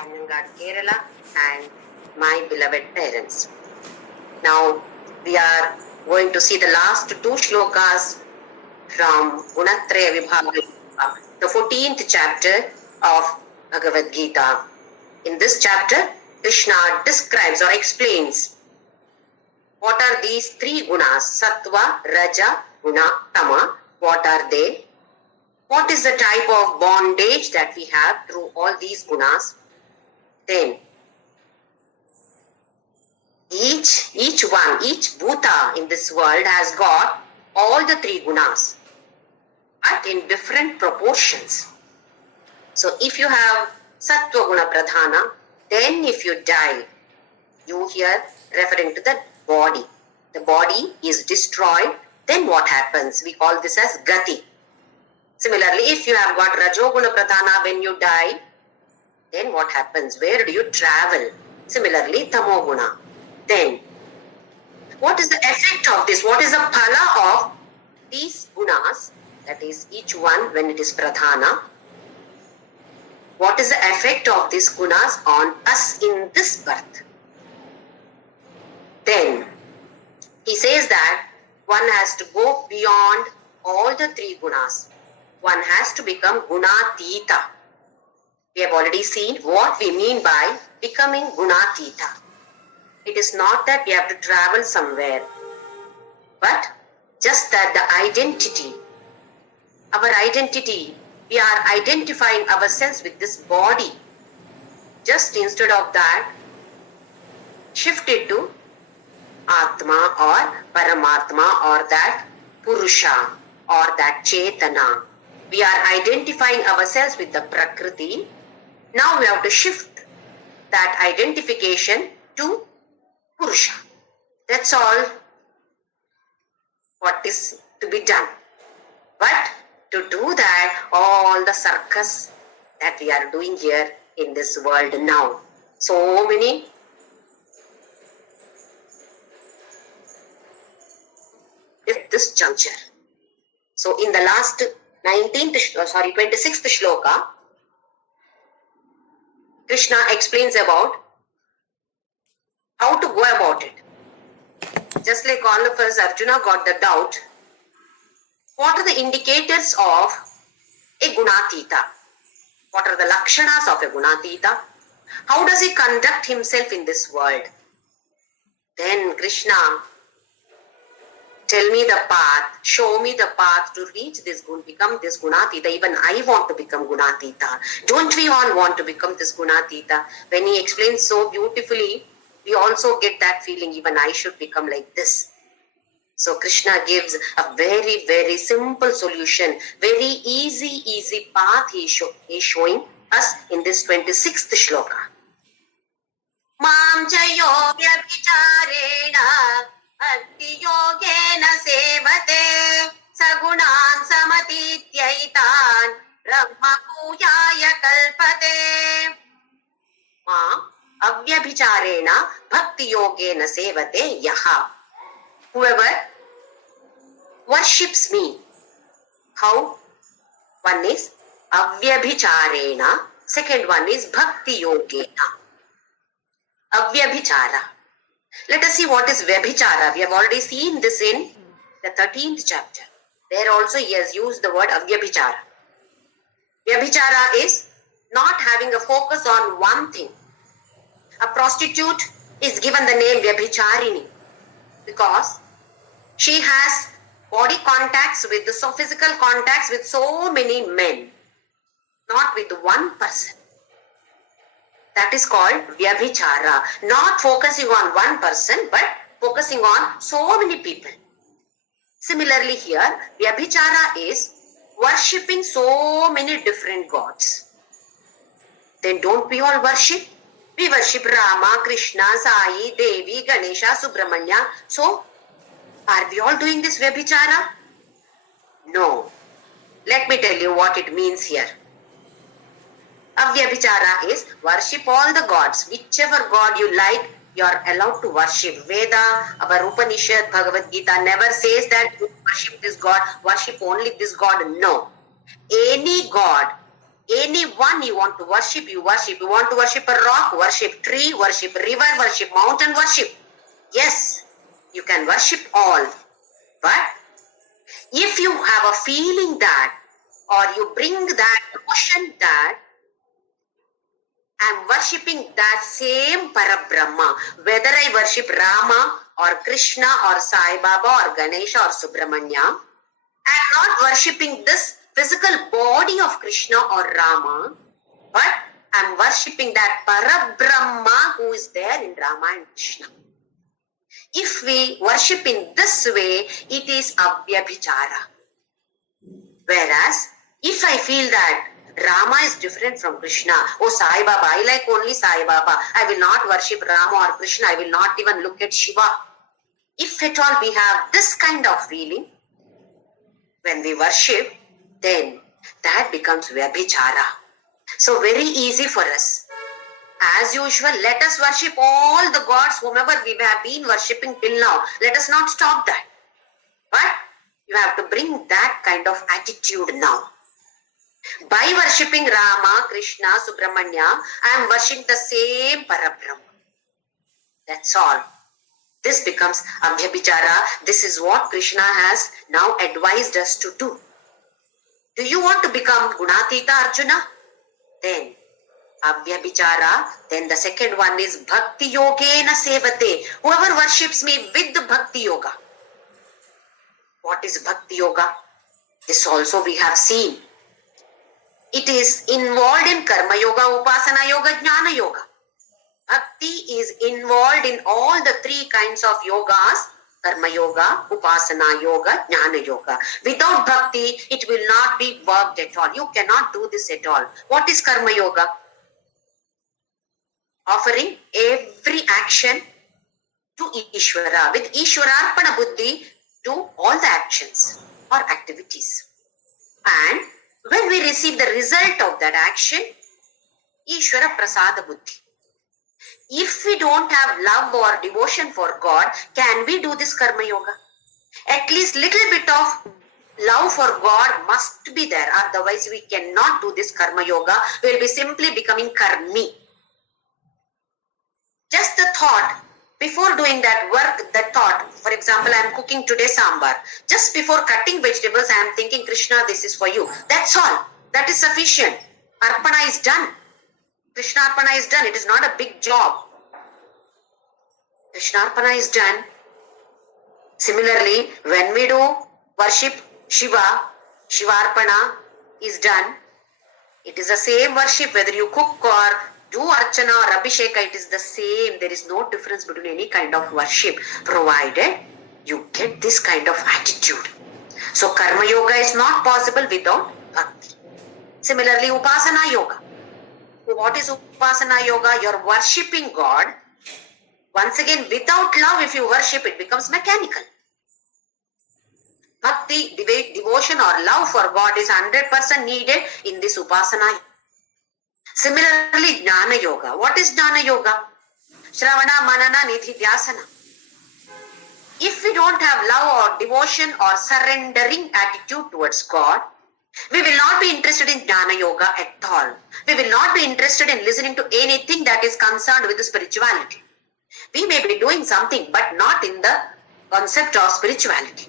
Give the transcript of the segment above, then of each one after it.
Tamil Nadu, Kerala, and my beloved parents. Now we are going to see the last two shlokas from Gunatraya Vibhagavadgita, the 14th chapter of Bhagavadgita. In this chapter, Krishna describes or explains what are these three gunas, Sattva, Raja, Guna, Tama. What are they? What is the type of bondage that we have through all these gunas? Then, each bhuta in this world has got all the three gunas, but in different proportions. So, if you have Sattva Guna Pradhana, then if you die, you here referring to the body is destroyed, then what happens? We call this as Gati. Similarly, if you have got Rajoguna Pradhana, when you die, then what happens? Where do you travel? Similarly, Tamoguna. Then, what is the effect of this? What is the phala of these gunas? That is, each one when it is Pradhana. What is the effect of these gunas on us in this birth? Then, he says that one has to go beyond all the three gunas. One has to become gunatita. We have already seen what we mean by becoming gunatita. It is not that we have to travel somewhere, but just that the identity, our identity, we are identifying ourselves with this body. Just instead of that, shift it to Atma or Paramatma or that Purusha or that Chetana. We are identifying ourselves with the Prakriti. Now we have to shift that identification to Purusha. That's all what is to be done. But to do that, all the circus that we are doing here in this world now, so many at this juncture. So in the last 26th shloka, Krishna explains about how to go about it. Just like all of us, Arjuna got the doubt. What are the indicators of a gunatita? What are the lakshanas of a gunatita? How does he conduct himself in this world? Then Krishna, tell me the path, show me the path to reach this gun, become this gunatita. Even I want to become gunatita. Don't we all want to become this gunatita? When he explains so beautifully, we also get that feeling, even I should become like this. So Krishna gives a very, very simple solution, very easy path he is showing us in this 26th shloka. Mam chayo vyabhicharena bhakti yogena sevate sagunan samatityaitan brahma pujaya kalpate. Mam avyabhicharena bhakti yogena sevate yaha. Whoever worships me. How? One is avyabhicharena, second one is bhakti yogena. Avyabhichara. Let us see what is vyabhichara. We have already seen this in the 13th chapter. There also he has used the word avyabhichara. Vyabhichara is not having a focus on one thing. A prostitute is given the name vyabhicharini because she has body contacts with physical contacts with so many men, not with one person. That is called vyabhichara. Not focusing on one person, but focusing on so many people. Similarly here, vyabhichara is worshipping so many different gods. Then don't we all worship? We worship Rama, Krishna, Sai, Devi, Ganesha, Subramanya. So, are we all doing this vyabhichara? No. Let me tell you what it means here. Avyabhichara is worship all the gods. Whichever god you like, you are allowed to worship. Veda, our Upanishad, Bhagavad Gita never says that you worship this god, worship only this god. No. Any god, Anyone you want to worship, you worship. You want to worship a rock, worship tree, worship river, worship mountain, worship. Yes, you can worship all. But if you have a feeling that, or you bring that notion that I am worshipping that same Parabrahma, whether I worship Rama or Krishna or Sai Baba or Ganesha or Subramanya, I am not worshipping this physical body of Krishna or Rama, but I am worshipping that Parabrahma who is there in Rama and Krishna. If we worship in this way, it is Avyabhichara. Whereas, if I feel that Rama is different from Krishna, oh Sai Baba, I like only Sai Baba, I will not worship Rama or Krishna, I will not even look at Shiva. If at all we have this kind of feeling, when we worship, then that becomes Vyabhichara. So very easy for us. As usual, let us worship all the gods, whomever we have been worshipping till now. Let us not stop that. But you have to bring that kind of attitude now. By worshipping Rama, Krishna, Subramanya, I am worshipping the same Parabrahma. That's all. This becomes Abhyabhichara. This is what Krishna has now advised us to do. Do you want to become Gunatita, Arjuna? Then Abhyabhichara. Then the second one is Bhakti Yogena Sevate. Whoever worships me with the Bhakti Yoga. What is Bhakti Yoga? This also we have seen. It is involved in Karma Yoga, Upasana Yoga, Jnana Yoga. Bhakti is involved in all the three kinds of yogas, Karma Yoga, Upasana Yoga, Jnana Yoga. Without Bhakti, it will not be worked at all. You cannot do this at all. What is Karma Yoga? Offering every action to Ishvara. With Ishvararpana Buddhi, do all the actions or activities. And when we receive the result of that action, Ishvara Prasada Buddhi. If we don't have love or devotion for God, can we do this Karma Yoga? At least little bit of love for God must be there. Otherwise, we cannot do this Karma Yoga. We will be simply becoming Karmi. Just the thought, before doing that work, the thought, for example, I am cooking today sambar. Just before cutting vegetables, I am thinking, Krishna, this is for you. That's all. That is sufficient. Arpana is done. Krishna Arpana is done. It is not a big job. Krishna Arpana is done. Similarly, when we do worship Shiva, Shiva Arpana is done. It is the same worship whether you cook or do Archana or Abhisheka, it is the same. There is no difference between any kind of worship, provided you get this kind of attitude. So Karma Yoga is not possible without Bhakti. Similarly, Upasana Yoga. What is Upasana Yoga? You are worshipping God. Once again, without love, if you worship, it becomes mechanical. Bhakti, devotion or love for God is 100% needed in this Upasana. Similarly, Jnana Yoga. What is Jnana Yoga? Shravana, Manana, Nidhi, Dhyasana. If we don't have love or devotion or surrendering attitude towards God, we will not be interested in Jnana Yoga at all. We will not be interested in listening to anything that is concerned with the spirituality. We may be doing something, but not in the concept of spirituality.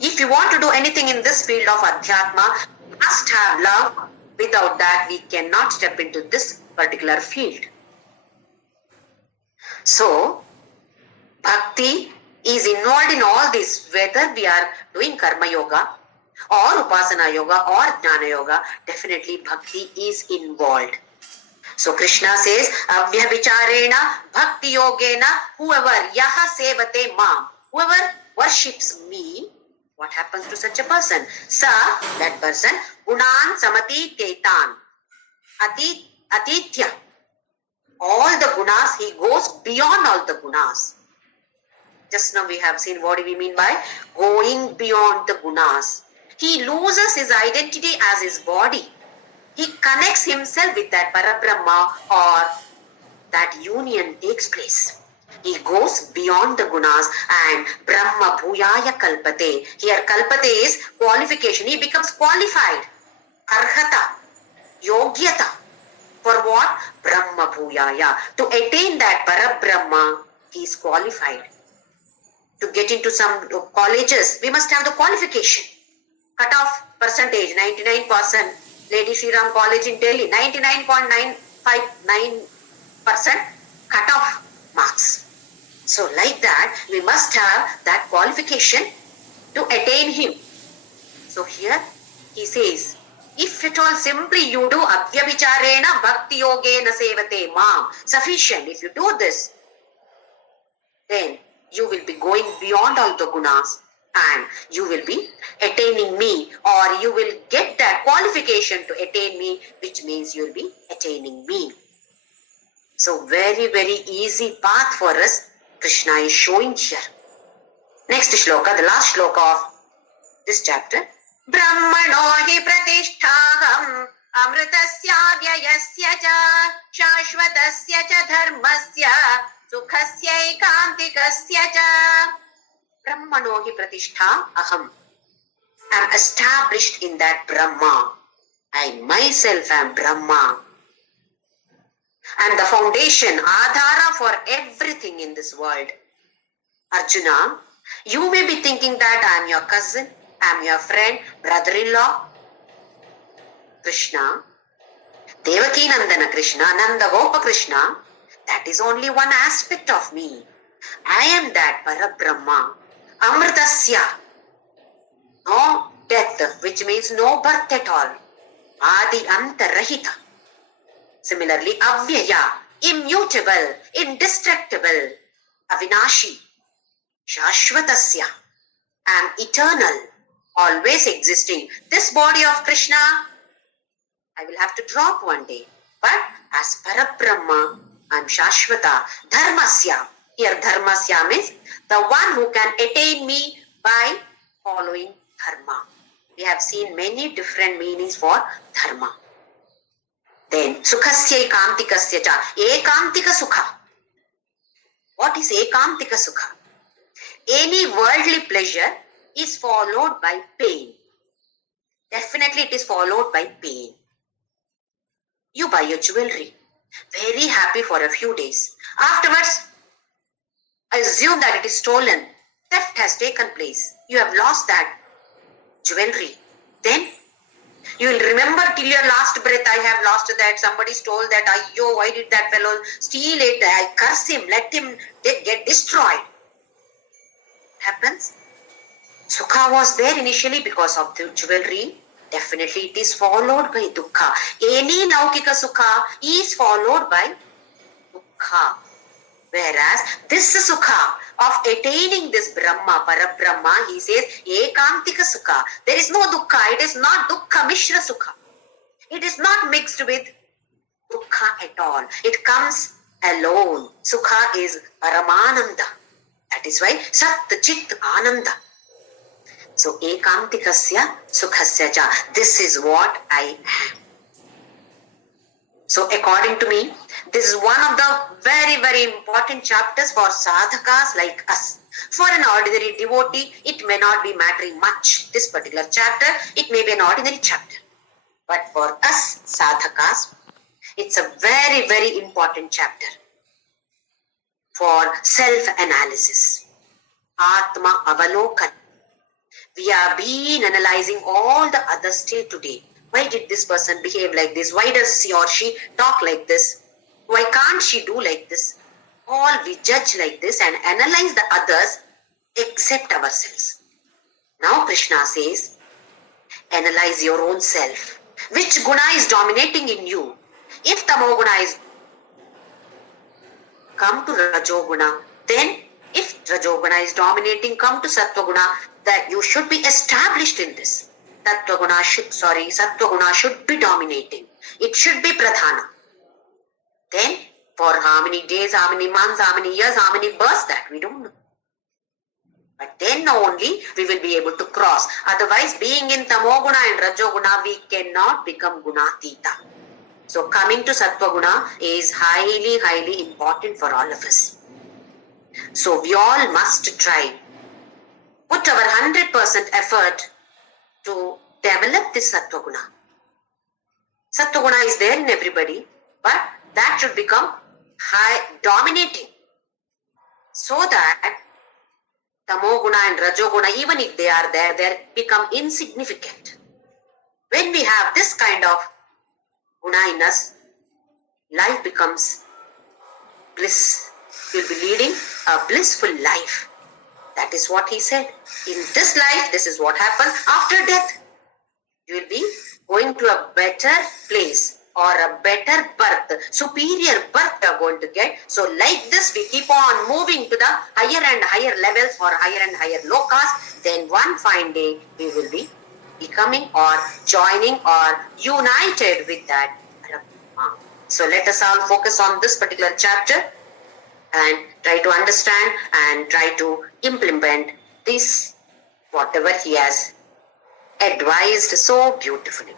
If you want to do anything in this field of Adhyatma, you must have love. Without that, we cannot step into this particular field. So, Bhakti is involved in all this, whether we are doing Karma Yoga or Upasana Yoga or Jnana Yoga, definitely Bhakti is involved. So Krishna says, Abhyabhicharena Bhakti Yogena, whoever Yaha Sevate Mam, whoever worships me, what happens to such a person? Sa, that person, Gunan Samati Tetan, Atithya. All the gunas, he goes beyond all the gunas. Just now we have seen what do we mean by going beyond the gunas. He loses his identity as his body. He connects himself with that Parabrahma, or that union takes place. He goes beyond the gunas and Brahma Bhuyaya Kalpate. Here Kalpate is qualification. He becomes qualified. Arhata. yogyata. For what? Brahma bhuyaya. To attain that Parabrahma, he is qualified. To get into some colleges, we must have the qualification. Cut-off percentage, 99%. Lady Shri Ram College in Delhi, 99.959% cut-off marks. So like that, we must have that qualification to attain him. So here he says, if at all simply you do avyabhicharena bhakti yogena sevate mam, sufficient. If you do this, then you will be going beyond all the gunas and you will be attaining me, or you will get that qualification to attain me, which means you will be attaining me. So very, very easy path for us Krishna is showing here. Next shloka, the last shloka of this chapter. Brahmano hi pratisthaham amritasya vyayasya cha shashvatasya cha dharmasya sukhasya ekantikasya cha. Brahmano hi pratishtha aham. I am established in that Brahma. I myself am Brahma. I am the foundation, Adhara for everything in this world. Arjuna, you may be thinking that I am your cousin, I am your friend, brother-in-law. Krishna, Devaki Nandana Krishna, Nanda Gopa Krishna, that is only one aspect of me. I am that Parabrahma. Amritasya, no death, which means no birth at all. Adi Anta Rahita. Similarly, Avyaya, immutable, indestructible. Avinashi, Shashvatasya, I am eternal, always existing. This body of Krishna, I will have to drop one day. But as Parabrahma, I am Shashvata. Dharmasya, here Dharmasya means the one who can attain me by following Dharma. We have seen many different meanings for Dharma. Then, Sukhasya ekantikasya cha. Ekantika sukha. What is ekantika sukha? Any worldly pleasure is followed by pain. Definitely it is followed by pain. You buy your jewelry, very happy for a few days. Afterwards, assume that it is stolen. Theft has taken place. You have lost that jewelry. Then you will remember till your last breath, I have lost that, somebody stole that, ayyo, why did that fellow steal it? I curse him, let him get destroyed. Happens. Sukha was there initially because of the jewelry. Definitely it is followed by dukkha. Any laukika sukha is followed by dukkha. Whereas this sukha of attaining this Brahma, Parabrahma, he says, ekantika sukha. There is no dukkha. It is not dukkha mishra sukha. It is not mixed with dukkha at all. It comes alone. Sukha is Paramananda. That is why Sat Chit Ananda. So ekantikasya sukhasya cha. This is what I am. So according to me, this is one of the very, very important chapters for sadhakas like us. For an ordinary devotee, it may not be mattering much. This particular chapter, it may be an ordinary chapter. But for us sadhakas, it's a very, very important chapter for self-analysis. Atma Avalokan. We are been analyzing all the others till today. Why did this person behave like this? Why does he or she talk like this? Why can't she do like this? All we judge like this and analyze the others except ourselves. Now Krishna says, analyze your own self. Which guna is dominating in you? If tamoguna is come to rajoguna, then if rajoguna is dominating, come to sattva-guna, that you should be established in this. Sattva-guna should be dominating. It should be pradhana. Then, for how many days, how many months, how many years, how many births, that we don't know. But then only we will be able to cross. Otherwise, being in tamoguna and rajoguna, we cannot become gunatita. So coming to sattva-guna is highly, highly important for all of us. So we all must try. Put our 100% effort to develop this sattva-guna. Sattva-guna is there in everybody, but that should become dominating, so that Tamo-guna and Rajo-guna, even if they are there, they become insignificant. When we have this kind of guna in us, life becomes bliss. You'll be leading a blissful life. That is what he said. In this life, this is what happens. After death, you will be going to a better place or a better birth, superior birth you are going to get. So like this, we keep on moving to the higher and higher levels or higher and higher lokas. Then one fine day, we will be becoming or joining or united with that. So let us all focus on this particular chapter and try to understand and try to implement this, whatever he has advised so beautifully.